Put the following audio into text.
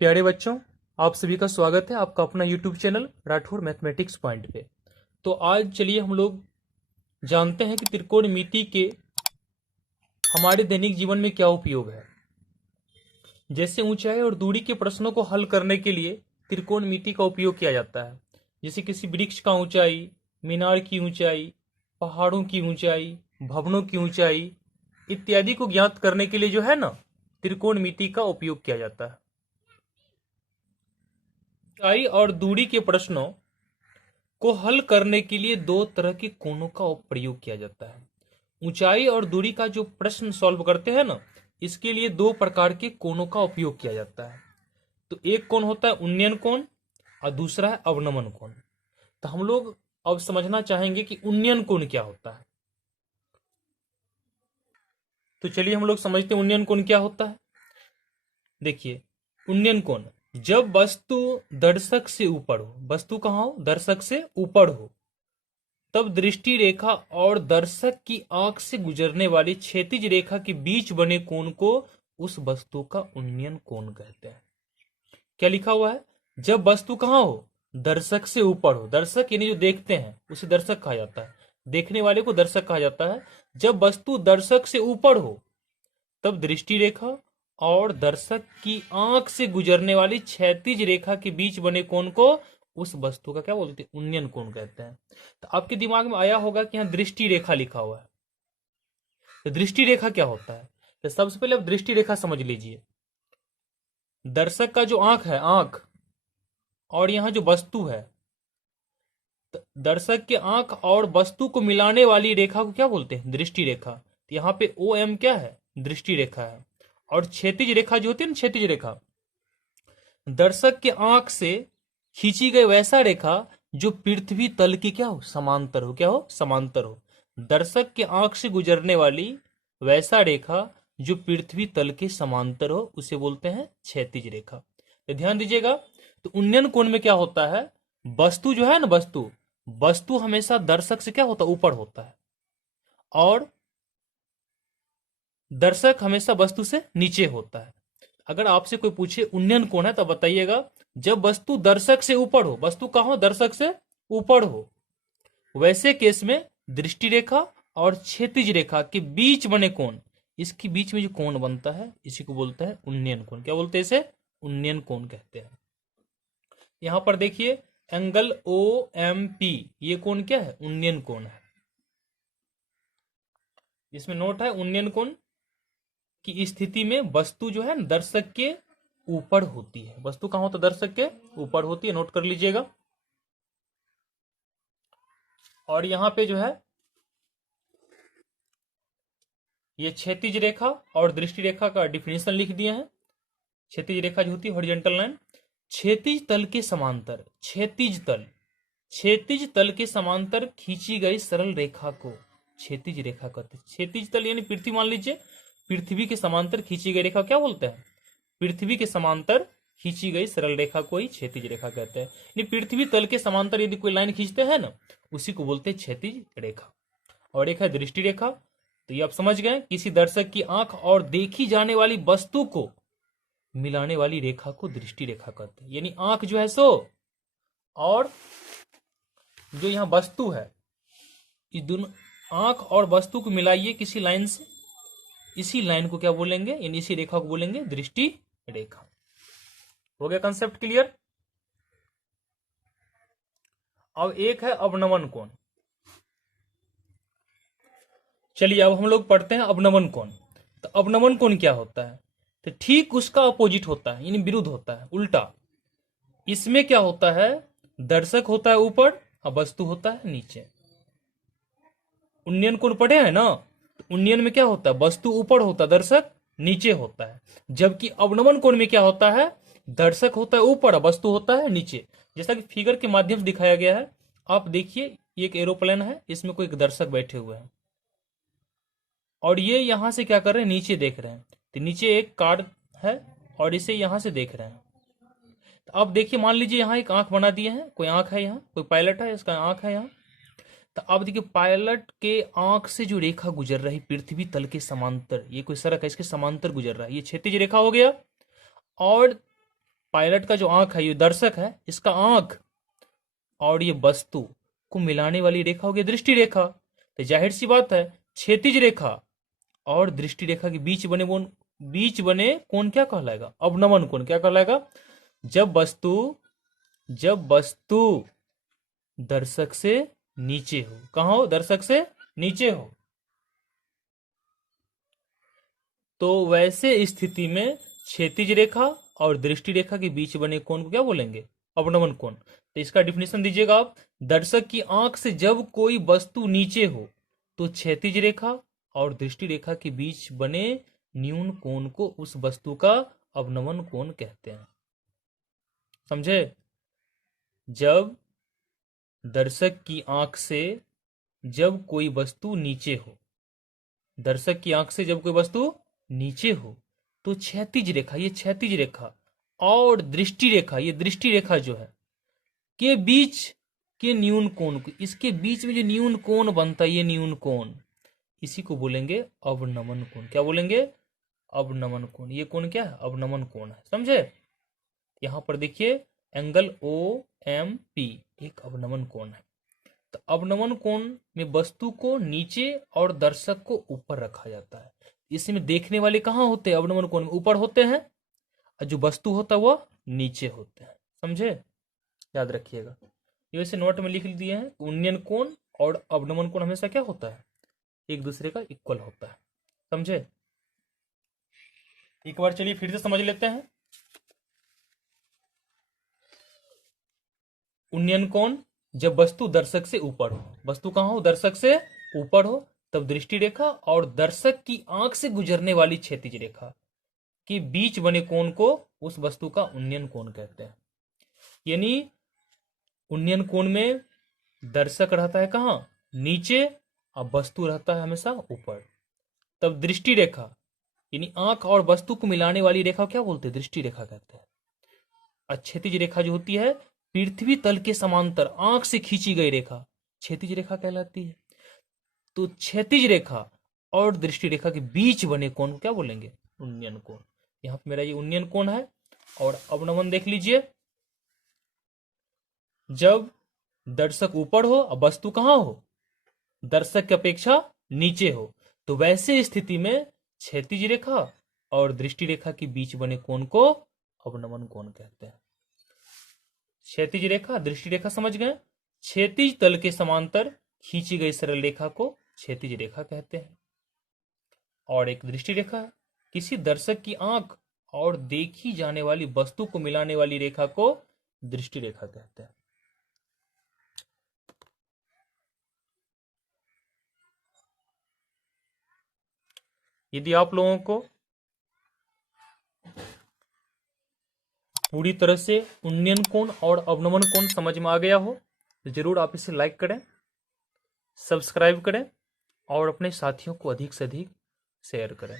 प्यारे बच्चों, आप सभी का स्वागत है आपका अपना YouTube channel Rathore mathematics point पे। तो आज चलिए हम लोग जानते हैं कि त्रिकोणमिति के हमारे दैनिक जीवन में क्या उपयोग है। जैसे ऊंचाई और दूरी के प्रश्नों को हल करने के लिए त्रिकोणमिति का उपयोग किया जाता है। जैसे किसी वृक्ष का ऊंचाई, मीनार की ऊंचाई, पहाड़ों की ऊंचाई, भवनों की ऊंचाई इत्यादि को ज्ञात करने के लिए जो है ना, त्रिकोणमिति का उपयोग किया जाता है। ऊंचाई और दूरी के प्रश्नों को हल करने के लिए दो तरह के कोणों का प्रयोग किया जाता है। ऊंचाई और दूरी का जो प्रश्न सॉल्व करते हैं ना, इसके लिए दो प्रकार के कोणों का उपयोग किया जाता है। तो एक कोण होता है उन्नयन कोण और दूसरा है अवनमन कोण। तो हम लोग अब समझना चाहेंगे कि उन्नयन कोण क्या होता है। तो चलिए हम लोग समझते हैं उन्नयन कोण क्या होता है। देखिए, उन्नयन कोण जब वस्तु दर्शक से ऊपर हो, वस्तु कहाँ हो, दर्शक से ऊपर हो, तब दृष्टि रेखा और दर्शक की आंख से गुजरने वाली क्षैतिज रेखा के बीच बने कोण को उस वस्तु का उन्नयन कोण कहते हैं। क्या लिखा हुआ है? जब वस्तु कहाँ हो, दर्शक से ऊपर हो। दर्शक यानी जो देखते हैं उसे दर्शक कहा जाता है, देखने वाले को दर्शक कहा जाता है। जब वस्तु दर्शक से ऊपर हो तब दृष्टि रेखा और दर्शक की आंख से गुजरने वाली क्षैतिज रेखा के बीच बने कोण को उस वस्तु का क्या बोलते हैं, उन्नयन कोण कहते हैं। तो आपके दिमाग में आया होगा कि यहाँ दृष्टि रेखा लिखा हुआ है। तो दृष्टि रेखा क्या होता है? तो सबसे पहले आप दृष्टि रेखा समझ लीजिए। दर्शक का जो आंख है, आंख, और यहाँ जो वस्तु है, दर्शक के आंख और वस्तु को मिलाने वाली रेखा को क्या बोलते हैं, दृष्टि रेखा। तो यहाँ पे ओ एम क्या है, दृष्टि रेखा है। और क्षैतिज रेखा जो होती है ना, क्षैतिज रेखा, दर्शक के आंख से खींची गई वैसा रेखा जो पृथ्वी तल की क्या हो, समांतर हो। क्या हो, समांतर हो। दर्शक के आंख से गुजरने वाली वैसा रेखा जो पृथ्वी तल के समांतर हो, उसे बोलते हैं क्षैतिज रेखा। तो ध्यान दीजिएगा, तो उन्नयन कोण में क्या होता है, वस्तु जो है ना, वस्तु हमेशा दर्शक से क्या होता है, ऊपर होता है, और दर्शक हमेशा वस्तु से नीचे होता है। अगर आपसे कोई पूछे उन्नयन कोण है तो बताइएगा जब वस्तु दर्शक से ऊपर हो। वस्तु कहाँ हो, दर्शक से ऊपर हो। वैसे केस में दृष्टि रेखा और क्षैतिज रेखा के बीच बने कोण, इसके बीच में जो कोण बनता है इसी को बोलते हैं उन्नयन कोण। क्या बोलते हैं इसे, उन्नयन कोण कहते हैं। यहां पर देखिए एंगल ओ एम पी, ये कोण क्या है, उन्नयन कोण है। इसमें नोट है, उन्नयन कोण की स्थिति में वस्तु जो है दर्शक के ऊपर होती है। वस्तु कहां होता है, दर्शक के ऊपर होती है, नोट कर लीजिएगा। और यहां पे जो है ये क्षैतिज रेखा और दृष्टि रेखा का डिफिनेशन लिख दिए हैं। क्षैतिज रेखा जो होती है हॉरिजॉन्टल लाइन, क्षैतिज तल के समांतर, क्षैतिज तल के समांतर खींची गई सरल रेखा को क्षैतिज रेखा कहते हैं। क्षैतिज तल यानी पृथ्वी, मान लीजिए पृथ्वी के समांतर खींची गई रेखा क्या बोलते हैं, पृथ्वी के समांतर खींची गई सरल रेखा को ही क्षैतिज रेखा कहते हैं। यानी पृथ्वी तल के समांतर यदि कोई लाइन खींचते हैं ना, उसी को बोलते हैं क्षैतिज रेखा। और एक है दृष्टि रेखा। तो ये आप समझ गए, किसी दर्शक की आंख और देखी जाने वाली वस्तु को मिलाने वाली रेखा को दृष्टि रेखा कहते हैं। यानी आंख जो है सो, और जो यहाँ वस्तु है, इस दोनों आंख और वस्तु को मिलाइए किसी लाइन से, इसी लाइन को क्या बोलेंगे, यानी इसी रेखा को बोलेंगे दृष्टि रेखा। हो गया कंसेप्ट क्लियर। अब एक है अवनमन कोण। चलिए अब हम लोग पढ़ते हैं अवनमन कोण। तो अवनमन कोण क्या होता है, तो ठीक उसका अपोजिट होता है, यानी विरुद्ध होता है, उल्टा। इसमें क्या होता है, दर्शक होता है ऊपर और वस्तु होता है नीचे। उन्नयन कोण पढ़े हैं ना, तो उन्नयन में क्या होता है, वस्तु ऊपर होता है, दर्शक नीचे होता है। जबकि अवनमन कोण में क्या होता है, दर्शक होता है ऊपर और वस्तु होता है नीचे। जैसा कि फिगर के माध्यम से दिखाया गया है। आप देखिए, एक एरोप्लेन है, इसमें कोई एक दर्शक बैठे हुए हैं, और ये यहां से क्या कर रहे हैं, नीचे देख रहे हैं। तो नीचे एक कार है और इसे यहां से देख रहे हैं। तो अब देखिए, मान लीजिए यहाँ एक आंख बना दिए हैं, कोई आंख है, यहाँ कोई पायलट है, इसका आंख है यहाँ। तो अब देखिए, पायलट के आंख से जो रेखा गुजर रही पृथ्वी तल के समांतर, ये कोई सड़क है, इसके समांतर गुजर रहा है, ये क्षैतिज रेखा हो गया। और पायलट का जो आंख है, ये दर्शक है, इसका आंख और ये वस्तु को मिलाने वाली रेखा होगी दृष्टि रेखा। तो जाहिर सी बात है, क्षैतिज रेखा और दृष्टि रेखा के बीच बने कोण क्या कहलाएगा? अवनमन कोण। क्या कहलाएगा? जब वस्तु दर्शक से नीचे हो। कहां हो? दर्शक से नीचे हो। तो वैसे स्थिति में क्षैतिज रेखा और दृष्टि रेखा के बीच बने कोण को क्या बोलेंगे? अवनमन कोण। तो इसका डिफिनेशन दीजिएगा आप। दर्शक की आंख से जब कोई वस्तु नीचे हो तो क्षैतिज रेखा और दृष्टि रेखा के बीच बने न्यून कोण को उस वस्तु का अवनमन कोण कहते हैं। समझे? जब दर्शक की आंख से जब कोई वस्तु नीचे हो, दर्शक की आंख से जब कोई वस्तु नीचे हो तो क्षैतिज रेखा, ये क्षैतिज रेखा और दृष्टि रेखा, ये दृष्टि रेखा जो है, के बीच के न्यून कोण को, इसके बीच में जो न्यून कोण बनता है, ये न्यून कोण, इसी को बोलेंगे अवनमन कोण। क्या बोलेंगे? अवनमन कोण। ये कोण क्या है? अवनमन कोण है। समझे? यहां पर देखिए एंगल OMP एक अवनमन कोण है। तो अवनमन कोण में वस्तु को नीचे और दर्शक को ऊपर रखा जाता है। इसमें देखने वाले कहां होते हैं? अवनमन कोण में ऊपर होते हैं और जो वस्तु होता है वह नीचे होते हैं। समझे? याद रखिएगा। ये वैसे नोट में लिख दिए हैं। उन्नयन कोण और अवनमन कोण हमेशा क्या होता है? एक दूसरे का इक्वल होता है। समझे? एक बार चलिए फिर से समझ लेते हैं। उन्नयन कोण जब वस्तु दर्शक से ऊपर हो। वस्तु कहां हो? दर्शक से ऊपर हो। तब दृष्टि रेखा और दर्शक की आंख से गुजरने वाली क्षैतिज रेखा के बीच बने कोण को उस वस्तु का उन्नयन कोण कहते हैं। यानी उन्नयन कोण में दर्शक रहता है कहां? नीचे, और वस्तु रहता है हमेशा ऊपर। तब दृष्टि रेखा यानी आंख और वस्तु को मिलाने वाली रेखा क्या बोलते हैं? दृष्टि रेखा कहते हैं। और क्षैतिज रेखा जो होती है पृथ्वी तल के समांतर आंख से खींची गई रेखा क्षैतिज रेखा कहलाती है। तो क्षैतिज रेखा और दृष्टि रेखा के बीच बने कोण को क्या बोलेंगे? उन्नयन कोण। यहां पर मेरा ये उन्नयन कोण है। और अवनमन देख लीजिए। जब दर्शक ऊपर हो और वस्तु कहां हो? दर्शक की अपेक्षा नीचे हो, तो वैसे स्थिति में क्षैतिज रेखा और दृष्टि रेखा के बीच बने कोण को अवनमन कोण कहते हैं। क्षैतिज रेखा, दृष्टि रेखा समझ गए? क्षैतिज तल के समांतर खींची गई सरल रेखा को क्षैतिज रेखा कहते हैं। और एक दृष्टि रेखा किसी दर्शक की आंख और देखी जाने वाली वस्तु को मिलाने वाली रेखा को दृष्टि रेखा कहते हैं। यदि आप लोगों को पूरी तरह से उन्नयन कोण और अवनमन कोण समझ में आ गया हो तो जरूर आप इसे लाइक करें, सब्सक्राइब करें और अपने साथियों को अधिक से अधिक शेयर करें।